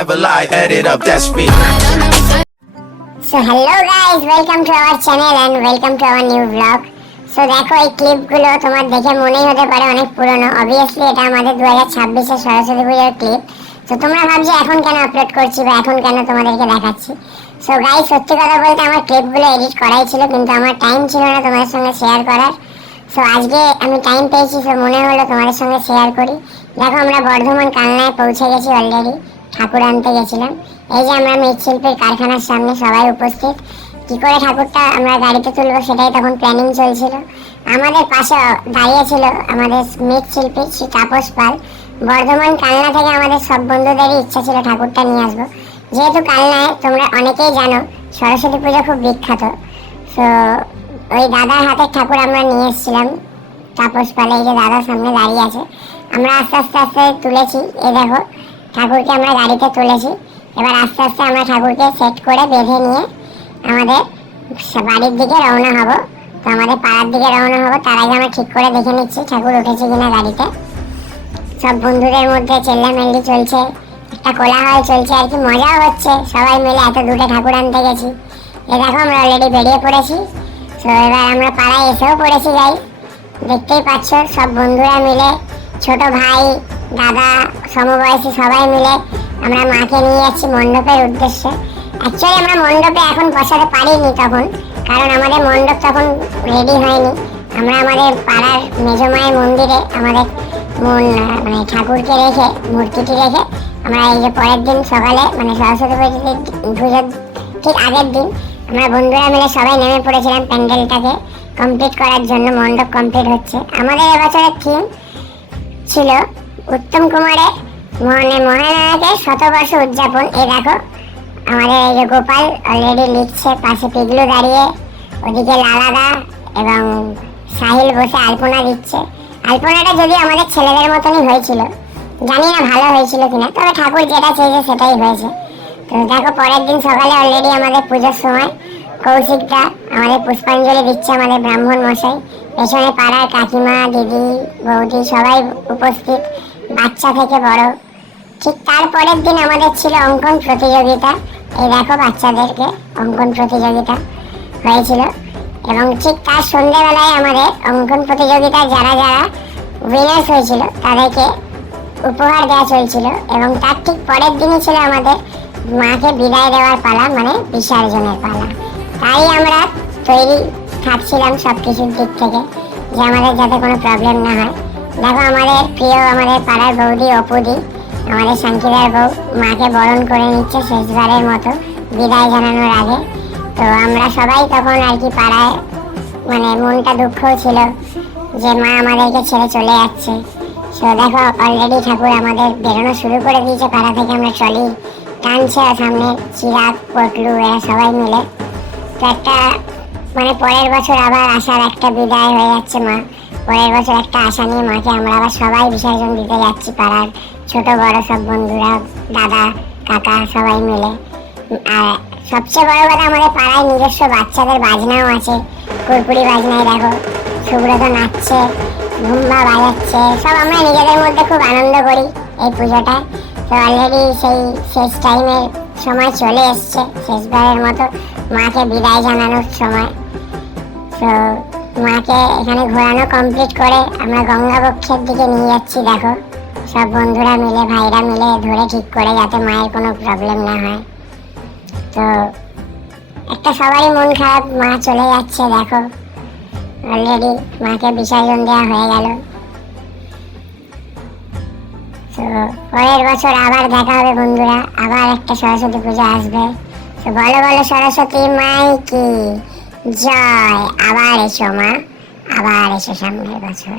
never lie, add it up, that's me. So hello guys, welcome to our channel and welcome to our new vlog. So দেখো এই ক্লিপগুলো তোমার দেখে মনেই হতে পারে অনেক পুরনো। অবভিয়াসলি এটা আমাদের 2026 এর সরস্বতী পূজার ক্লিপ। তো তোমরা ভাবছো এখন কেন আপলোড করছি বা এখন কেন তোমাদেরকে দেখাচ্ছি। সো গাইস, সত্যি কথা বলতে আমার ক্লিপগুলো এডিট করাই ছিল, কিন্তু আমার টাইম ছিল না তোমাদের সঙ্গে শেয়ার করার। সো আজকে আমি টাইম পেয়েছি, সো মনে হলো তোমাদের সঙ্গে শেয়ার করি। দেখো আমরা বর্ধমান কালনায় পৌঁছে গেছি অলরেডি, ঠাকুর আনতে গেছিলাম। এই যে আমরা মৃৎশিল্পীর কারখানার সামনে সবাই উপস্থিত। কি করে ঠাকুরটা আমরা গাড়িতে তুলবো সেটাই তখন প্ল্যানিং চলছিল। আমাদের পাশে দাঁড়িয়ে ছিল আমাদের মৃৎশিল্পী শ্রী তাপস পাল। বর্ধমান কালনা থেকে আমাদের সব বন্ধুদেরই ইচ্ছা ছিল ঠাকুরটা নিয়ে আসবো, যেহেতু কালনায় তোমরা অনেকেই জানো সরস্বতী পুজো খুব বিখ্যাত। সো ওই দাদার হাতের ঠাকুর আমরা নিয়ে এসেছিলাম তাপস পালে। এই যে দাদার সামনে দাঁড়িয়ে আছে, আমরা আস্তে আস্তে আস্তে তুলেছি। এই দেখো ঠাকুরকে আমরা গাড়িতে তুলেছি। এবার আস্তে আস্তে আমরা ঠাকুরকে সেট করে বেঁধে নিয়ে আমাদের বাড়ির দিকে রওনা হব। তো আমাদের পাড়ার দিকে রওনা হব, তার আগে আমরা ঠিক করে দেখে নিচ্ছি ঠাকুর উঠেছে কিনা গাড়িতে। সব বন্ধুদের মধ্যে চেল্লামেল্লি চলছে, একটা কোলাহল চলছে আর কি, মজাও হচ্ছে। সবাই মিলে এত দূরে ঠাকুর আনতে গেছি। এ দেখো আমরা অলরেডি বেরিয়ে পড়েছি। তো এবার আমরা পাড়ায় এসেও পড়েছি। যাই দেখতেই পাচ্ছ সব বন্ধুরা মিলে, ছোট ভাই দাদা সমবয়সী সবাই মিলে আমরা মাকে নিয়ে যাচ্ছি মণ্ডপের উদ্দেশ্যে। অ্যাকচুয়ালি আমরা মণ্ডপে এখন বসাতে পারিনি তখন, কারণ আমাদের মণ্ডপ তখন রেডি হয়নি। আমরা আমাদের পাড়ার মেজমায়ের মন্দিরে আমাদের মানে ঠাকুরকে রেখে, মূর্তিটি রেখে আমরা এই যে পরের দিন সকালে মানে সরস্বতী পুজোর ঠিক আগের দিন আমরা বন্ধুরা মিলে সবাই নেমে পড়েছিলাম প্যান্ডেলটাকে কমপ্লিট করার জন্য। মণ্ডপ কমপ্লিট হচ্ছে। আমাদের এবছরের থিম ছিল উত্তম কুমারের মহানায়কের শতবর্ষ উদযাপন। এই দেখো আমাদের এই যে গোপাল অলরেডি লিখছে, পাশে পিগলু দাঁড়িয়ে, ওদিকে লালাদা এবং সাহিল বসে আলপনা দিচ্ছে। আলপনাটা যদি আমাদের ছেলেদের মতনই হয়েছিল, জানি না ভালো হয়েছিল কিনা, তবে ঠাকুর যেটা চেয়েছে সেটাই হয়েছে। তো দেখো পরের দিন সকালে অলরেডি আমাদের পুজোর সময় কৌশিকদা আমাদের পুষ্পাঞ্জলি দিচ্ছে, আমাদের ব্রাহ্মণ মশাই। পেছনে পাড়ার কাকিমা দিদি বৌদি সবাই উপস্থিত, বাচ্চা থেকে বড়। ঠিক তারপরের দিন আমাদের ছিল অঙ্কন প্রতিযোগিতা। এই দেখো বাচ্চাদেরকে অঙ্কন প্রতিযোগিতা হয়েছিল, এবং ঠিক তার সন্ধ্যেবেলায় আমাদের অঙ্কন প্রতিযোগিতায় যারা যারা উইনার্স হয়েছিল তাদেরকে উপহার দেওয়া চলছিল। এবং তার ঠিক পরের দিনই ছিল আমাদের মাকে বিদায় দেওয়ার পালা, মানে বিসর্জনের পালা। তাই আমরা তৈরি থাকছিলাম সব কিছুর দিক থেকে, যে আমাদের যাতে কোনো প্রবলেম না হয়। দেখো আমাদের প্রিয় আমাদের পাড়ার বৌদি অপুদি, আমাদের সাংকিদার বউ, মাকে বরণ করে নিচ্ছে শেষবারের মতো বিদায় জানানোর আগে। তো আমরা সবাই তখন আর কি পাড়ায় মানে মনটা দুঃখও ছিল যে মা আমাদেরকে ছেড়ে চলে যাচ্ছে। তো দেখো অলরেডি ঠাকুর আমাদের বেরোনো শুরু করে দিয়েছে পাড়া থেকে। আমরা ট্রলি টানছে, সামনে চিরাগ পটলু এরা সবাই মিলে। তো একটা মানে পরের বছর আবার আসার একটা বিদায় হয়ে যাচ্ছে মা। পরের বছর একটা আশা নিয়ে মাকে আমরা আবার সবাই বিসর্জন দিতে যাচ্ছি, পাড়ার ছোট বড় সব বন্ধুরা, দাদা কাকা সবাই মিলে। আর সবচেয়ে বড় কথা, আমাদের পাড়ায় নিজস্ব বাচ্চাদের বাজনাও আছে, কুরকুরি বাজনায় দেখো সুব্রত নাচছে, ঘুম্বা বাজাচ্ছে। সব আমরা নিজেদের মধ্যে খুব আনন্দ করি এই পুজোটায়। তো অলরেডি সেই শেষ টাইমের সময় চলে এসছে, শেষবারের মতো মাকে বিদায় জানানোর সময়। তো মাকে এখানে ঘোরানো কমপ্লিট করে আমরা গঙ্গাবক্ষের দিকে নিয়ে যাচ্ছি। দেখো সব বন্ধুরা মিলে, ভাইরা মিলে ধরে ঠিক করে যাতে মায়ের কোনো প্রবলেম না হয়। তো একটা সবারই মন খারাপ, মা চলে যাচ্ছে। দেখো অলরেডি মাকে বিসর্জন দেওয়া হয়ে গেল। তো পরের বছর আবার দেখা হবে বন্ধুরা, আবার একটা সরস্বতী পুজো আসবে। তো বলো বলো সরস্বতী মাই কি জয়। আবার এসো মা, আবার এসো সামনের বছর।